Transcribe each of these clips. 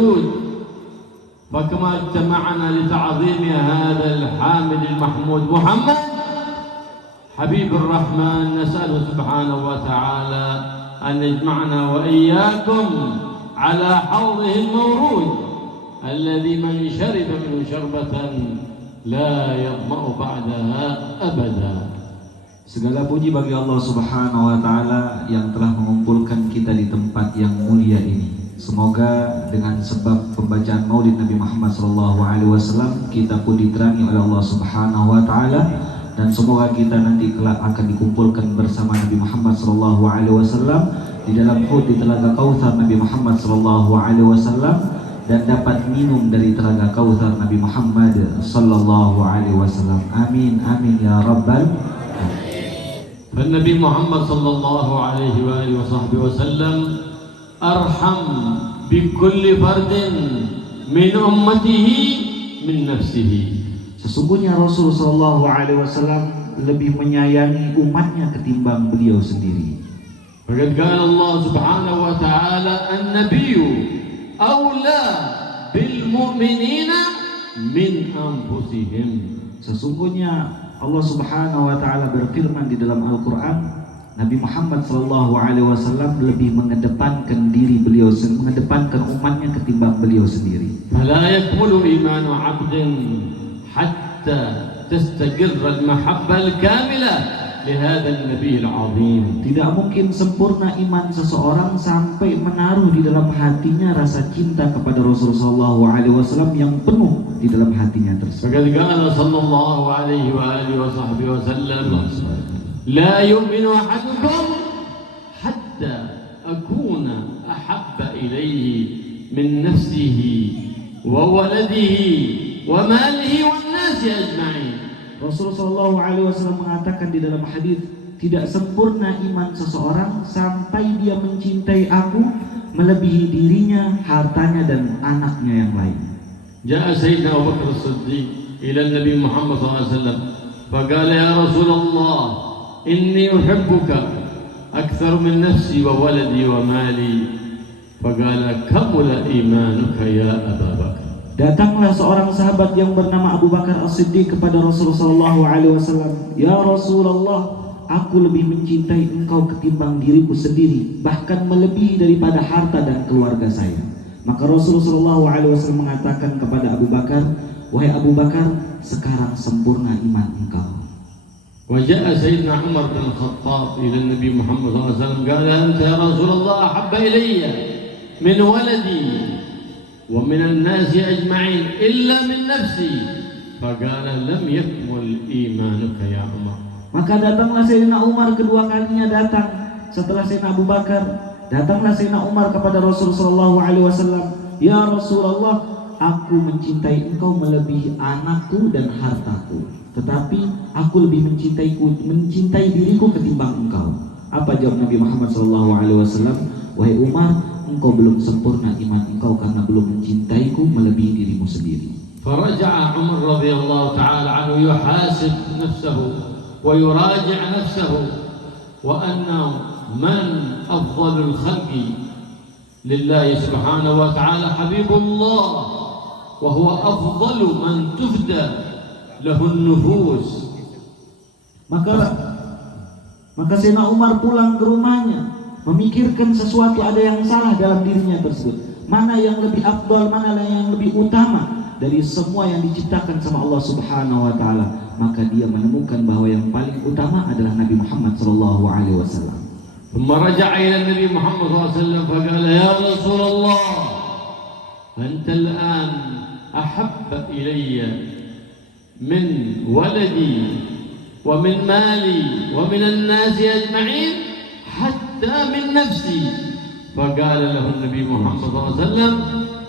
الوجود. فكما اجتمعنا لتعظيم هذا الحامد المحمود محمد حبيب الرحمن، نسأله سبحانه وتعالى أن يجمعنا وإياكم على حوضه المورود الذي من شرب منه شربة لا يظمأ بعدها أبدا. Segala puji bagi Allah Subhanahu wa taala yang telah mengumpulkan kita di tempat yang mulia ini. Semoga dengan sebab pembacaan Maulid Nabi Muhammad SAW kita pun diterangi oleh Allah Subhanahu wa taala, dan semoga kita nanti kelak akan dikumpulkan bersama Nabi Muhammad SAW di dalam haud di telaga Kautsar Nabi Muhammad SAW, dan dapat minum dari telaga Kautsar Nabi Muhammad SAW. Amin amin ya rabbal alamin. فالنبي محمد صلى الله عليه وآله وصحبه وسلم أرحم بكل فرد من أمته من نفسه. Sesungguhnya Rasulullah SAW lebih menyayangi umatnya ketimbang beliau sendiri. فقد قال الله سبحانه وتعالى النبي أولى بالمؤمنين من أنفسهم. Sesungguhnya Allah Subhanahu wa taala berfirman di dalam Al-Qur'an, Nabi Muhammad SAW lebih mengedepankan diri beliau, mengedepankan umatnya ketimbang beliau sendiri. فلا يكمل إيمان عبد حتى تستقر المحبة الكاملة لهذا النبي العظيم. Tidak mungkin sempurna iman seseorang sampai menaruh di dalam hatinya rasa cinta kepada Rasulullah SAW yang penuh di dalam hatinya tersebut. فقد قال صلى الله عليه وآله وصحبه وسلم لا يؤمن أحدكم حتى أكون أحب إليه من نفسه وولده وماله والناس أجمعين. Rasulullah SAW mengatakan di dalam hadis, tidak sempurna iman seseorang sampai dia mencintai aku melebihi dirinya, hartanya dan anaknya yang lain. جاء سيدنا أبو بكر الصديق إلى النبي محمد صلى الله عليه وسلم فقال يا رسول الله إني أحبك أكثر من نفسي وولدي ومالي. فقال كمل إيمانك يا أبا بكر. Datanglah seorang sahabat yang bernama Abu Bakar As-Siddiq kepada Rasulullah SAW. Ya Rasulullah, aku lebih mencintai engkau ketimbang diriku sendiri, bahkan melebihi daripada harta dan keluarga saya. Maka Rasulullah SAW mengatakan kepada Abu Bakar, wahai Abu Bakar, sekarang sempurna iman engkau. وجاء سيدنا عمر بن الخطاب إلى النبي محمد صلى الله عليه وسلم قال أنت يا رسول الله أحب إلي من ولدي ومن الناس أجمعين إلا من نفسي. فقال لم يكمل إيمانك يا عمر. Maka datanglah Sayyidina Umar kedua kalinya datang setelah Sayyidina Abu Bakar. Datanglah Sayyidina Umar kepada Rasulullah SAW. Ya Rasulullah, aku mencintai engkau melebihi anakku dan hartaku, tetapi aku lebih mencintai diriku ketimbang engkau. Apa jawab Nabi Muhammad SAW? Wahai Umar, engkau belum sempurna iman engkau karena belum mencintaiku melebihi dirimu sendiri. فرجع عمر رضي الله تعالى عنه يحاسب نفسه ويراجع نفسه وأنه من أفضل الخلق لله سبحانه وتعالى حبيب الله وهو أفضل من تفدى له النفوس. Maka Sayyidina Umar pulang ke rumahnya, memikirkan sesuatu ada yang salah dalam dirinya tersebut. Mana yang lebih afdal, mana yang lebih utama dari semua yang diciptakan sama Allah Subhanahu wa taala. Maka dia menemukan bahwa yang paling utama adalah Nabi Muhammad sallallahu alaihi wasallam. ثم رجع إلى النبي محمد صلى الله عليه وسلم فقال يا رسول الله أنت الآن أحب إلي من ولدي ومن مالي ومن الناس أجمعين حتى من نفسي. فقال له النبي محمد صلى الله عليه وسلم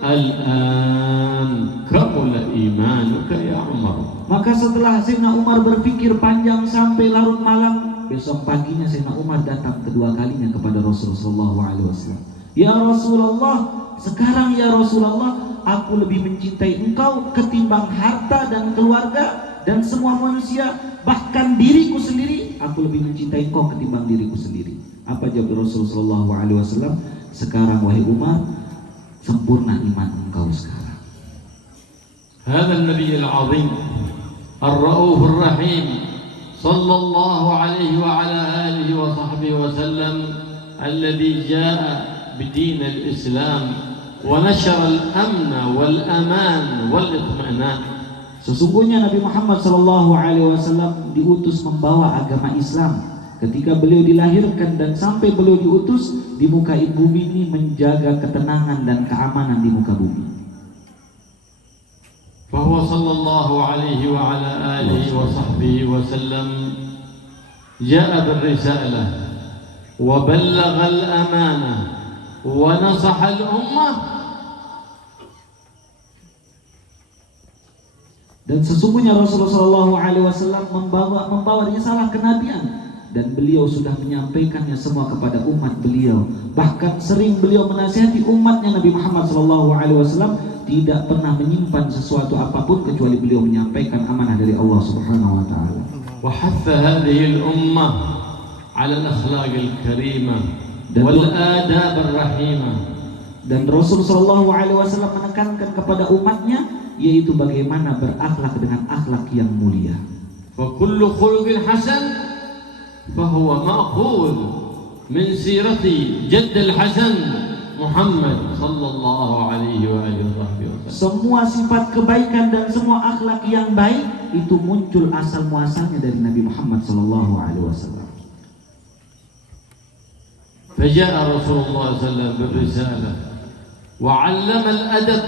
الآن كمل إيمانك يا عمر. Maka setelah Sayyidina Umar berpikir panjang sampai larut malam, besok paginya Sayyidina Umar datang kedua kalinya kepada Rasulullah SAW. Ya Rasulullah, sekarang ya Rasulullah, aku lebih mencintai engkau ketimbang harta dan keluarga dan semua manusia, bahkan diriku sendiri. Aku lebih mencintai engkau ketimbang diriku sendiri. Apa jawab Rasulullah SAW? Sekarang wahai Umar, sempurna iman engkau sekarang. هذا النبي العظيم الرؤوف الرحيم صلى الله عليه وعلى آله وصحبه وسلم الذي جاء بدين الإسلام ونشر الأمن والأمان والاطمئنان. Sesungguhnya Nabi Muhammad SAW diutus membawa agama Islam. Ketika beliau dilahirkan dan sampai beliau diutus di muka bumi ini menjaga ketenangan dan keamanan di muka bumi. فهو صلى الله عليه وعلى آله وصحبه وسلم جاء بالرسالة وبلغ الأمانة ونصح الأمة. Dan sesungguhnya Rasulullah SAW membawa risalah kenabian dan beliau sudah menyampaikannya semua kepada umat beliau. Bahkan sering beliau menasihati umatnya. Nabi Muhammad SAW tidak pernah menyimpan sesuatu apapun kecuali beliau menyampaikan amanah dari Allah Subhanahu wa taala. وحث هذه الأمة على الأخلاق الكريمة والآداب الرحيمة. Dan Rasulullah SAW menekankan kepada umatnya yaitu bagaimana berakhlak dengan akhlak yang mulia. فكل خلق حسن فهو مأخوذ من سيرة جد الحسن محمد صلى الله عليه وآله وسلم. Semua sifat kebaikan dan semua akhlak yang baik itu muncul asal muasalnya dari Nabi Muhammad sallallahu alaihi wasallam. فجاء رسول الله صلى الله عليه وسلم بالرسالة وعلم الأدب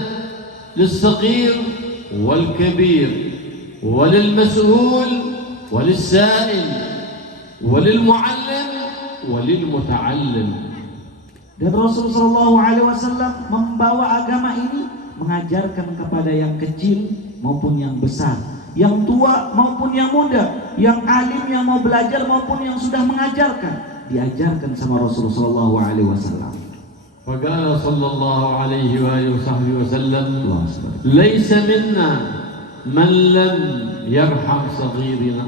للصغير والكبير وللمسؤول وللسائل وللمعلم وللمتعلم. Dan Rasulullah SAW membawa agama ini mengajarkan kepada yang kecil maupun yang besar, yang tua maupun yang muda, yang alim yang mau belajar maupun yang sudah mengajarkan, diajarkan sama Rasulullah SAW. وقال صلى الله عليه وآله وصحبه وسلم ليس منا من لم يرحم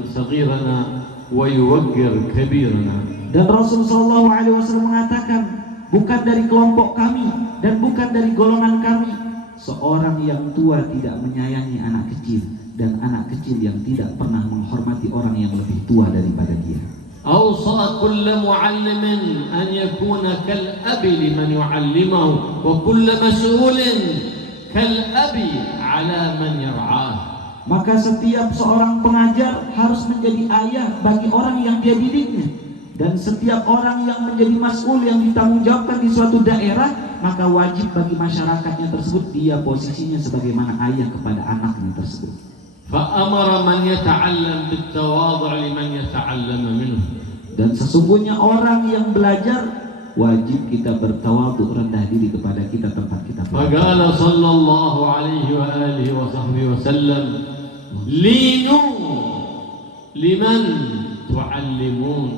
صغيرنا ويوقر كبيرنا. Dan Rasulullah SAW mengatakan, bukan dari kelompok kami dan bukan dari golongan kami seorang yang tua tidak menyayangi anak kecil dan anak kecil yang tidak pernah menghormati orang yang lebih tua daripada dia. أوصى كل معلم أن يكون كالأب لمن يعلمه وكل مسؤول كالأب على من يرعاه. Maka setiap seorang pengajar harus menjadi ayah bagi orang yang dia didiknya, dan setiap orang yang menjadi mas'ul yang ditanggungjawabkan di suatu daerah, maka wajib bagi masyarakatnya tersebut dia posisinya sebagaimana ayah kepada anaknya tersebut. فأمر من يتعلم بالتواضع لمن يتعلم منه. Dan sesungguhnya orang yang belajar wajib kita bertawadhu, rendah diri kepada kita tempat kita belajar. فقال صلى الله عليه وآله وصحبه وسلم لينوا لمن تعلمون.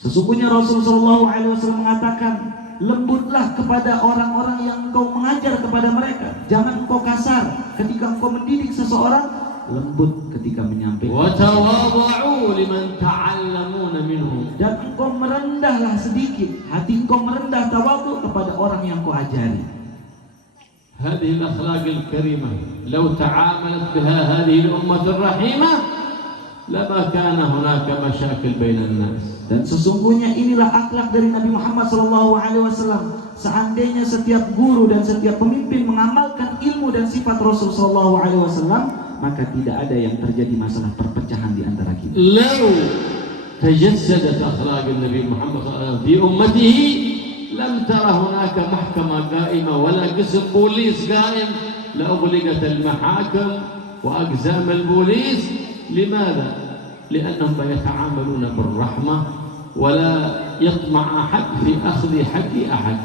Sesungguhnya Rasulullah SAW mengatakan, lembutlah kepada orang-orang yang engkau mengajar kepada mereka. Jangan engkau kasar ketika engkau mendidik seseorang, lembut ketika menyampaikan. وتواضعوا لمن تعلمون منهم. Dan engkau merendahlah sedikit, hati engkau merendah tawadhu kepada orang yang engkau ajari. هذه الأخلاق الكريمة لو تعاملت بها هذه الأمة الرحيمة لما كان هناك مشاكل بين الناس. Dan sesungguhnya inilah akhlak dari Nabi Muhammad SAW. Seandainya setiap guru dan setiap pemimpin mengamalkan ilmu dan sifat Rasulullah SAW, maka tidak ada yang terjadi masalah perpecahan di antara kita. لو تجسدت أخلاق النبي محمد صلى الله عليه وسلم في أمته لم ترى هناك محكمة قائمة ولا قسم بوليس قائم لأغلقت المحاكم وأقسام البوليس. لماذا؟ لأنهم يتعاملون بالرحمة ولا يطمع أحد في أخذ حق أحد.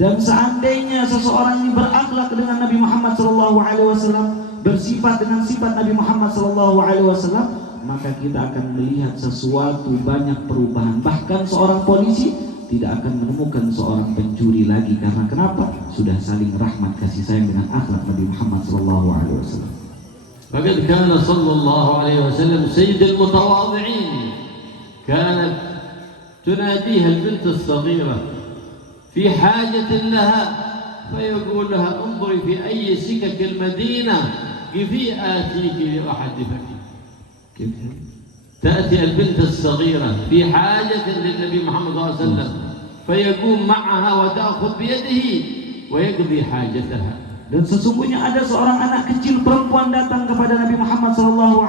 Dan seandainya seseorang ini berakhlak dengan Nabi Muhammad SAW, bersifat dengan sifat Nabi Muhammad SAW, maka kita akan melihat sesuatu banyak perubahan. Bahkan seorang polisi tidak akan menemukan seorang pencuri lagi. Karena kenapa? Sudah saling rahmat kasih sayang dengan akhlak Nabi Muhammad SAW. فقد كان صلى الله عليه وسلم سيد المتواضعين. كانت تناديها البنت الصغيرة في حاجة لها فيقول لها انظري في أي سكك المدينة قفي آتيك لأحدثك. تأتي البنت الصغيرة في حاجة للنبي محمد صلى الله عليه وسلم فيقوم معها وتأخذ بيده ويقضي حاجتها. Dan sesungguhnya ada seorang anak kecil perempuan datang kepada Nabi Muhammad SAW.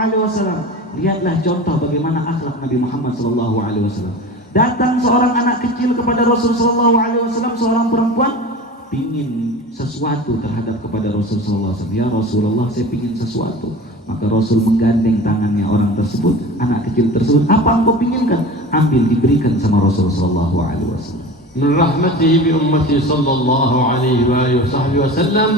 Lihatlah contoh bagaimana akhlak Nabi Muhammad SAW. Datang seorang anak kecil kepada Rasulullah SAW, seorang perempuan pingin sesuatu terhadap kepada Rasulullah SAW. Ya Rasulullah, saya pingin sesuatu. Maka Rasul menggandeng tangannya orang tersebut, anak kecil tersebut. Apa engkau pinginkan? Ambil, diberikan sama Rasulullah SAW. من رحمته بأمته صلى الله عليه وآله وصحبه وسلم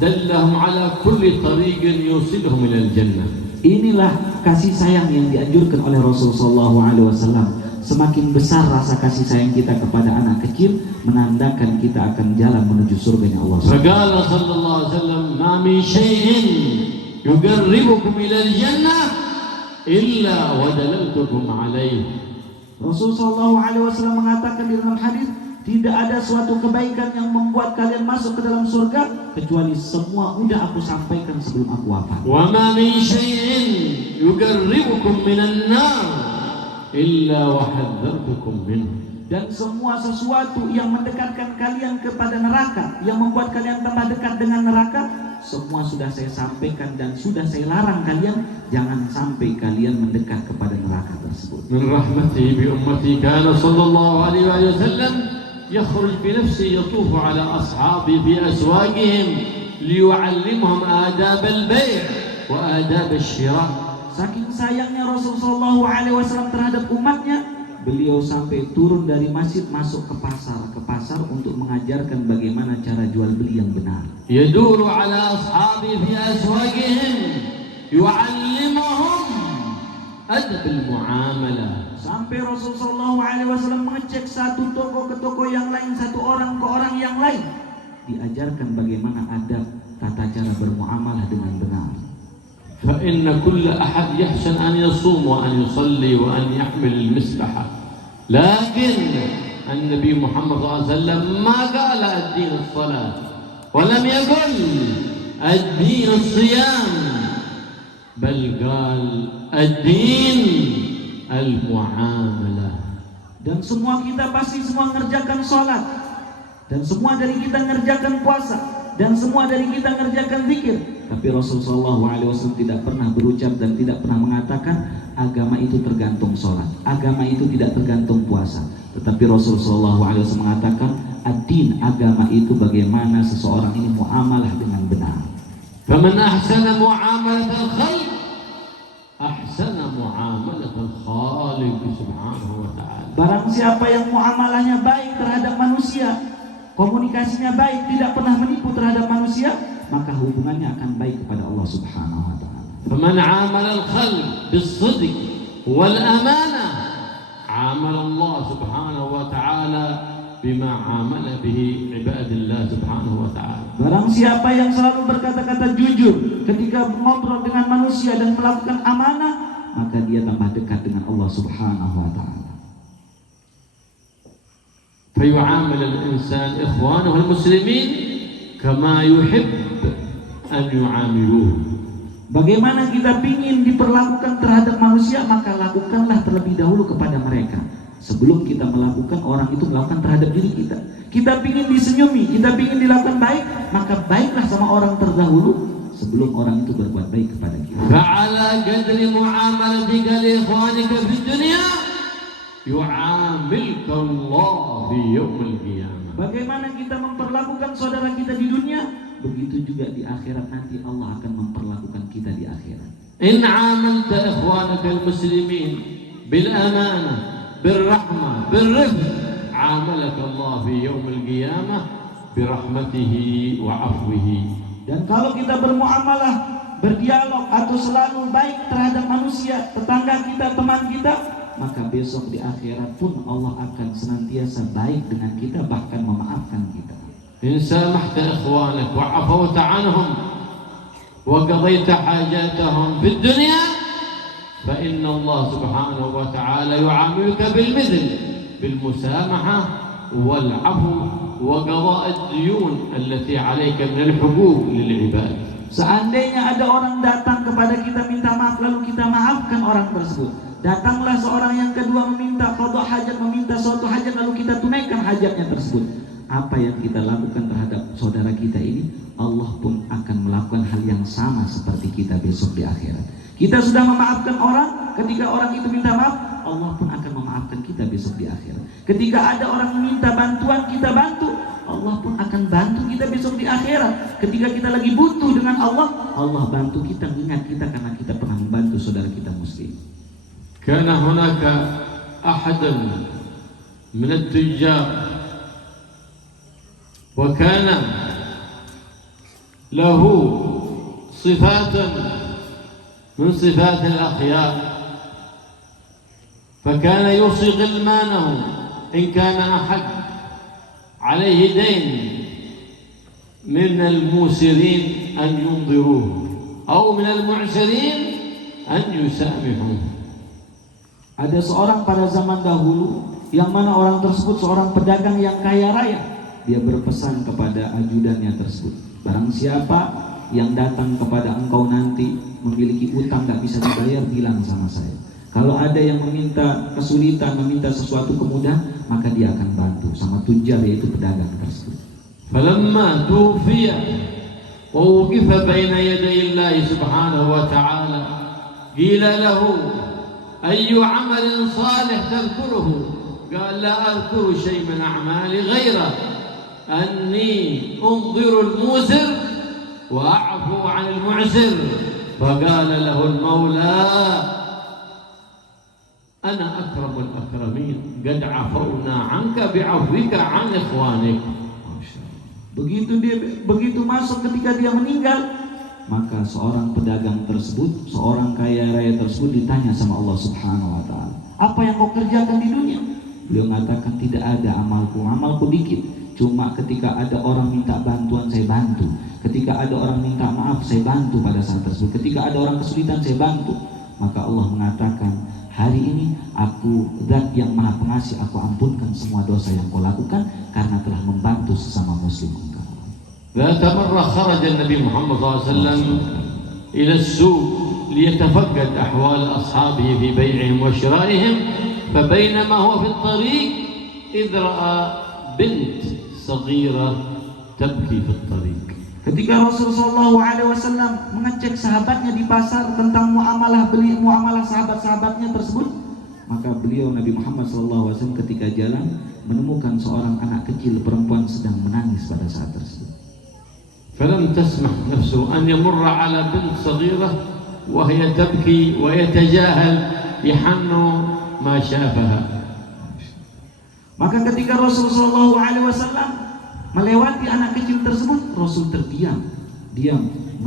دلهم على كل طريق يوصلهم إلى الجنة. Inilah kasih sayang yang dianjurkan oleh Rasulullah SAW. Semakin besar rasa kasih sayang kita kepada anak kecil, menandakan kita akan jalan menuju surganya Allah. فقال صلى الله عليه وسلم ما من شيء يقربكم إلى الجنة إلا ودللتكم عليه. Rasulullah SAW mengatakan di dalam hadis, tidak ada suatu kebaikan yang membuat kalian masuk ke dalam surga kecuali semua udah aku sampaikan sebelum aku wafat. Wa ma min syai'in yuqarribukum minan nar illa wa hadzartukum minhu. Dan semua sesuatu yang mendekatkan kalian kepada neraka, yang membuat kalian tambah dekat dengan neraka, semua sudah saya sampaikan dan sudah saya larang kalian jangan sampai kalian mendekat kepada neraka tersebut. Min rahmatihi bi ummati kana sallallahu alaihi wasallam yakhruj bi nafsihi yatufu ala ashabi fi aswaqihim liyu'allimuhum adab al-bay' wa adab asy-shira'. Saking sayangnya Rasulullah SAW terhadap umatnya, beliau sampai turun dari masjid masuk ke pasar untuk mengajarkan bagaimana cara jual beli yang benar. Yaduru ala ashabi fi aswaqihim yu'allimuhum adab al-muamalah. Sampai Rasulullah SAW mengecek satu toko ke toko yang lain, satu orang ke orang yang lain, diajarkan bagaimana adab tata cara bermuamalah dengan benar. فإن كل أحد يحسن أن يصوم وأن يصلي وأن يحمل المسبحة، لكن النبي محمد صلى الله عليه وسلم ما قال الدين الصلاة ولم يقل الدين الصيام، بل قال الدين المعاملة. Dan semua kita pasti semua ngerjakan sholat, dan semua dari kita ngerjakan puasa, dan semua dari kita ngerjakan zikir. Tapi Rasulullah SAW tidak pernah berucap dan tidak pernah mengatakan agama itu tergantung sholat, agama itu tidak tergantung puasa. Tetapi Rasulullah SAW mengatakan ad-din, agama itu bagaimana seseorang ini muamalah dengan benar. فَمَنْ أَحْسَنَ مُعَامَلَةَ الْخَلْقِ أَحْسَنَ مُعَامَلَةَ الْخَالِقِ سُبْحَانَهُ وَتَعَالَى. Barang siapa yang muamalahnya baik terhadap manusia, komunikasinya baik, tidak pernah menipu terhadap manusia, maka hubungannya akan baik kepada Allah Subhanahu wa taala. فَمَنْ عَامَلَ الْخَلْقَ بِالصِّدْقِ وَالْأَمَانَةِ عَامَلَ اللَّهُ سُبْحَانَهُ وَتَعَالَى بِمَا عَامَلَ بِهِ عِبَادِ اللَّهِ سُبْحَانَهُ وَتَعَالَى. Barang siapa yang selalu berkata-kata jujur ketika mengobrol dengan manusia dan melakukan amanah, maka dia tambah dekat dengan Allah Subhanahu wa taala. فَيُعَامِلُ الْإِنسَانُ إِخْوَانَهُ الْمُسْلِمِينَ كَمَا يُحِبُّ أَنْ يُعَامِلُوهُ. Bagaimana kita ingin diperlakukan terhadap manusia, maka lakukanlah terlebih dahulu kepada mereka sebelum kita melakukan orang itu melakukan terhadap diri kita. Kita ingin disenyumi, kita ingin dilakukan baik, maka baiklah sama orang terdahulu sebelum orang itu berbuat baik kepada kita. فَعَلَى قَدْرِ مُعَامَلَتِكَ لِإِخْوَانِكَ فِي الدُّنْيَا يُعَامِلْكَ اللَّهُ فِي يَوْمِ الْقِيَامَةِ. Bagaimana kita memperlakukan saudara kita di dunia, begitu juga di akhirat nanti Allah akan memperlakukan kita di akhirat. إن عاملت إخوانك المسلمين بالأمانة بالرحمة بالرفق عاملك الله في يوم القيامة برحمته وعفوه. Dan kalau kita bermuamalah, berdialog atau selalu baik terhadap manusia, tetangga kita, teman kita, maka besok di akhirat pun Allah akan senantiasa baik dengan kita, bahkan memaafkan kita. إن سامحت إخوانك وعفوت عنهم وقضيت حاجاتهم في الدنيا فإن الله سبحانه وتعالى يعاملك بالمثل بالمسامحة والعفو وقضاء الديون التي عليك من الحقوق للعباد. Seandainya ada orang datang kepada kita minta maaf lalu kita maafkan orang tersebut. Datanglah seorang yang kedua meminta qada hajat, meminta suatu hajat lalu kita tunaikan hajatnya tersebut. Apa yang kita lakukan terhadap saudara kita ini, Allah pun akan melakukan hal yang sama seperti kita besok di akhirat. Kita sudah memaafkan orang, ketika orang itu minta maaf, Allah pun akan memaafkan kita besok di akhirat. Ketika ada orang meminta bantuan, kita bantu, Allah pun akan bantu kita besok di akhirat. Ketika kita lagi butuh dengan Allah, Allah bantu kita, ingat kita karena kita pernah membantu saudara kita muslim. كان هناك أحد من التجار وكان له صفات من صفات الأخيار، فكان يوصي غلمانه إن كان أحد عليه دين من الموسرين أن ينظروه أو من المعسرين أن يسامحوه. Ada seorang pada zaman dahulu yang mana orang tersebut seorang pedagang yang kaya raya. Dia berpesan kepada ajudannya tersebut, barang siapa yang datang kepada engkau nanti memiliki utang gak bisa dibayar, bilang sama saya. Kalau ada yang meminta kesulitan, meminta sesuatu kemudahan, maka dia akan bantu sama tujar, yaitu pedagang tersebut. فلما توفي ووقف بين يدي الله سبحانه وتعالى قيل له أي عمل صالح تذكره؟ قال لا أذكر شيء من أعمالي غير أني أنظر الموسر وأعفو عن المعسر. فقال له المولى أنا أكرم الأكرمين قد عفونا عنك بعفوك عن إخوانك. Begitu masuk ketika dia meninggal, maka seorang pedagang tersebut, seorang kaya raya tersebut ditanya sama Allah Subhanahu wa taala, "Apa yang kau kerjakan di dunia?" Beliau mengatakan, "Tidak ada amalku dikit. Cuma ketika ada orang minta bantuan saya bantu. Ketika ada orang minta maaf saya bantu pada saat tersebut. Ketika ada orang kesulitan saya bantu." Maka Allah mengatakan, "Hari ini aku Zat yang Maha Pengasih, aku ampunkan semua dosa yang kau lakukan karena telah membantu sesama muslim engkau." ذات مرة خرج النبي محمد صلى الله عليه وسلم إلى السوق ليتفقد أحوال أصحابه في بيعهم وشرائهم، فبينما هو في الطريق إذ رأى بنت صغيرة تبكي في الطريق. Ketika Rasulullah SAW mengecek sahabatnya di pasar tentang muamalah sahabat-sahabatnya tersebut, maka beliau Nabi Muhammad SAW ketika jalan menemukan seorang anak kecil perempuan sedang menangis pada saat tersebut. فلم تسمح نفسه أن يمر على بنت صغيرة وهي تبكي ويتجاهل يحن ما شافها. Maka ketika Rasulullah SAW melewati anak kecil tersebut, Rasul terdiam,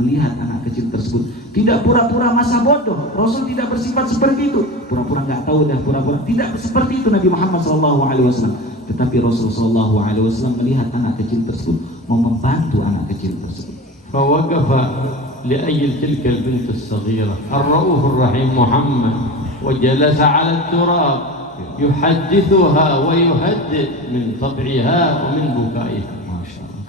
melihat anak kecil tersebut. Tidak pura-pura masa bodoh. Rasul tidak bersifat seperti itu. Pura-pura nggak tahu dah, pura-pura. Tidak seperti itu Nabi Muhammad SAW. Tetapi Rasulullah SAW melihat anak kecil tersebut, mau membantu anak kecil tersebut. فوقف لأجل تلك البنت الصغيرة الرؤوف الرحيم محمد وجلس على التراب يحدثها ويهدئ من طبعها ومن بكائها.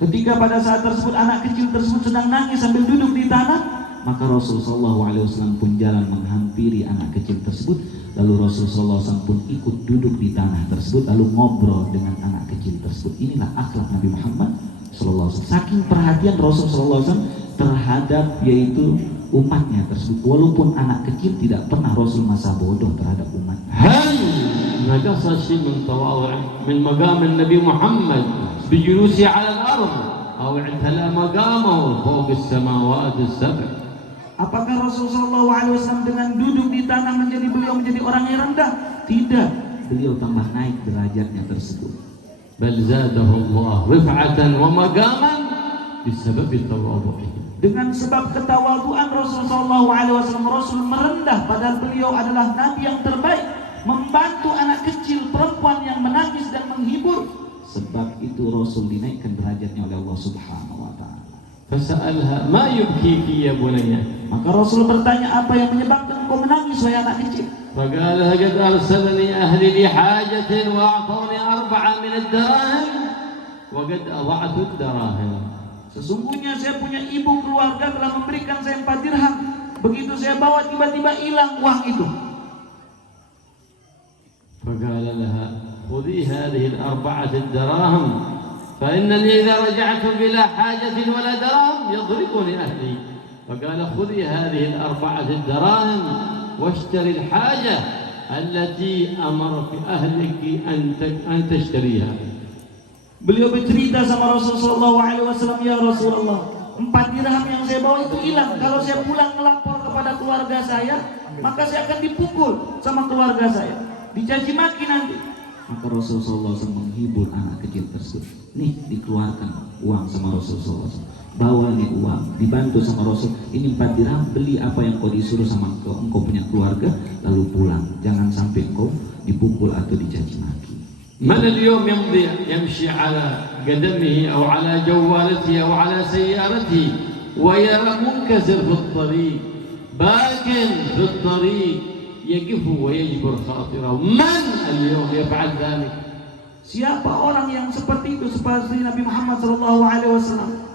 Ketika pada saat tersebut anak kecil tersebut sedang nangis sambil duduk di tanah, maka Rasulullah SAW pun jalan menghampiri anak kecil tersebut. Lalu Rasulullah SAW pun ikut duduk di tanah tersebut, lalu ngobrol dengan anak kecil tersebut. Inilah akhlak Nabi Muhammad SAW. Saking perhatian Rasulullah SAW terhadap yaitu umatnya tersebut. Walaupun anak kecil tidak pernah Rasul masa bodoh terhadap umat. هل نقص شيء من تواضع من مقام النبي محمد بجلوسه على الأرض أو اعتلى مقامه فوق السماوات السبع؟ Apakah Rasulullah SAW dengan duduk di tanah beliau menjadi orang yang rendah? Tidak, beliau tambah naik derajatnya tersebut. بل زاده الله رفعة ومقاما بسبب تواضعه. Dengan sebab ketawaduan Rasulullah SAW, Rasul merendah padahal beliau adalah Nabi yang terbaik, membantu anak kecil perempuan yang menangis dan menghibur. Sebab itu Rasul dinaikkan derajatnya oleh Allah Subhanahu wa taala. فسألها ما يبكيك يا بني؟ Maka Rasul bertanya, apa yang menyebabkan engkau menangis wahai anak kecil? فقال قد أرسلني أهلي لحاجة وأعطوني 4 من الدراهم وقد أضعت الدراهم. Sesungguhnya saya punya ibu keluarga telah memberikan saya 4 dirham. Begitu saya bawa tiba-tiba hilang uang itu. فقال لها خذي هذه 4 الدراهم فإنني إذا رجعت بلا حاجة ولا دراهم يضربني أهلي. فقال خذي هذه 4 الدراهم واشتري الحاجة التي أمرك أهلك أن تشتريها. Beliau bercerita sama Rasulullah SAW, ya Rasulullah, 4 dirham yang saya bawa itu hilang. Kalau saya pulang melapor kepada keluarga saya, maka saya akan dipukul sama keluarga saya, dicaci maki nanti. Maka Rasulullah SAW menghibur anak kecil tersebut. Nih, dikeluarkan uang sama Rasulullah SAW. Bawa nih uang, dibantu sama Rasul. Ini 4 dirham, beli apa yang kau disuruh sama engkau punya keluarga, lalu pulang. Jangan sampai engkau dipukul atau dicaci maki. من اليوم يمشي على قدمه أو على جوالته أو على سيارته ويرى منكسر في الطريق باكٍ في الطريق يقف ويجبر خاطره. من اليوم يفعل ذلك؟ Siapa orang yang seperti itu seperti Nabi Muhammad SAW?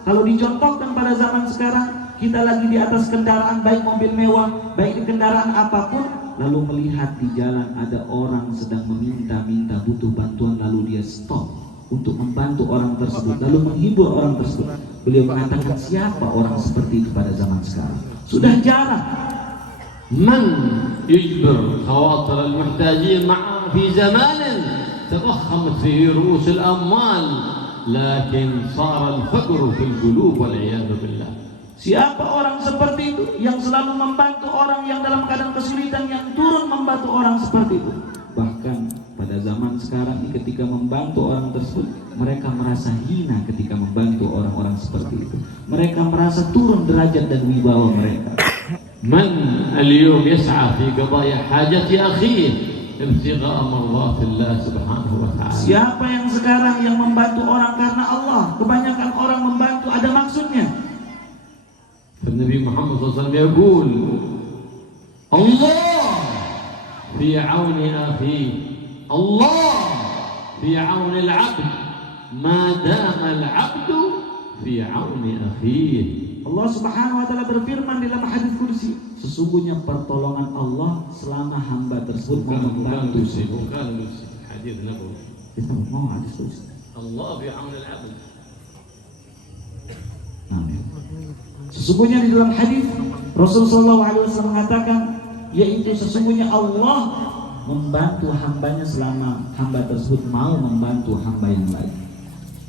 Kalau dicontohkan pada zaman sekarang, kita lagi di atas kendaraan, baik mobil mewah, baik di kendaraan apapun, lalu melihat di jalan ada orang sedang meminta-minta butuh bantuan, lalu dia stop untuk membantu orang tersebut, lalu menghibur orang tersebut. Beliau mengatakan, siapa orang seperti itu pada zaman sekarang? Sudah jarang. من يجبر خواطر المحتاجين مع في زمان تضخمت فيه رؤوس الأموال لكن صار الفقر في القلوب والعياذ بالله. Siapa orang seperti itu yang selalu membantu orang yang dalam keadaan kesulitan, yang turun membantu orang seperti itu? Bahkan pada zaman sekarang ini, ketika membantu orang tersebut, mereka merasa hina ketika membantu orang-orang seperti itu. Mereka merasa turun derajat dan wibawa mereka. من اليوم يسعى في قضاء حاجة أخيه ابتغاء مرضات الله سبحانه وتعالى. Siapa yang sekarang yang membantu orang karena Allah? Kebanyakan orang membantu ada maksudnya. النبي محمد صلى الله عليه وسلم يقول الله في عون أخيه الله في عون العبد ما دام العبد في عون أخيه. Allah Subhanahu wa taala berfirman dalam hadis kursi, sesungguhnya pertolongan Allah selama hamba tersebut mau membantu. hadis nabawi. Kita mau hadis kursi. Allah fi aun al-'abd. Amin. Sesungguhnya di dalam hadis Rasulullah SAW mengatakan, yaitu sesungguhnya Allah membantu hambanya selama hamba tersebut mau membantu hamba yang lain.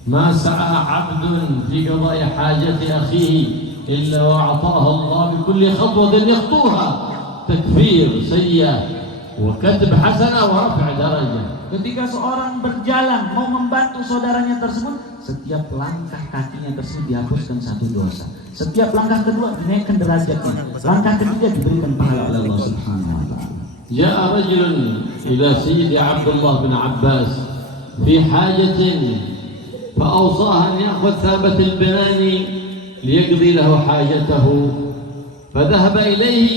ما سعى عبد في قضاء حاجة أخيه إلا وأعطاه الله بكل خطوة يخطوها تكفير سيئة وكتب حسنة ورفع درجة. Ketika seorang berjalan mau membantu saudaranya tersebut, setiap langkah kakinya tersebut dihapuskan 1 dosa. Setiap langkah kedua dinaikkan derajatnya. Langkah ketiga diberikan pahala oleh Allah Subhanahu wa taala. جاء رجل إلى سيدي عبد الله بن عباس في حاجة فأوصاه أن يأخذ ثابت البناني ليقضي له حاجته فذهب إليه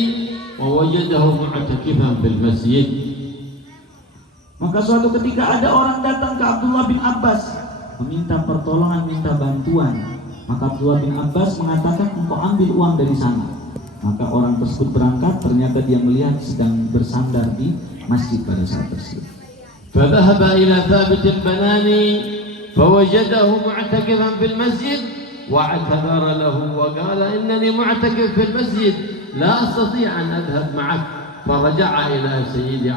ووجده معتكفا في المسجد. Maka suatu ketika ada orang datang ke Abdullah bin Abbas meminta pertolongan, minta bantuan. Maka Abdullah bin Abbas mengatakan, engkau ambil uang dari sana. Maka orang tersebut berangkat, ternyata dia melihat sedang bersandar di masjid pada saat tersebut. فذهب إلى ثابت البناني فوجده معتكفا في المسجد واعتذر له وقال إنني معتكف في المسجد لا أستطيع أن أذهب معك. فرجع إلى سيدي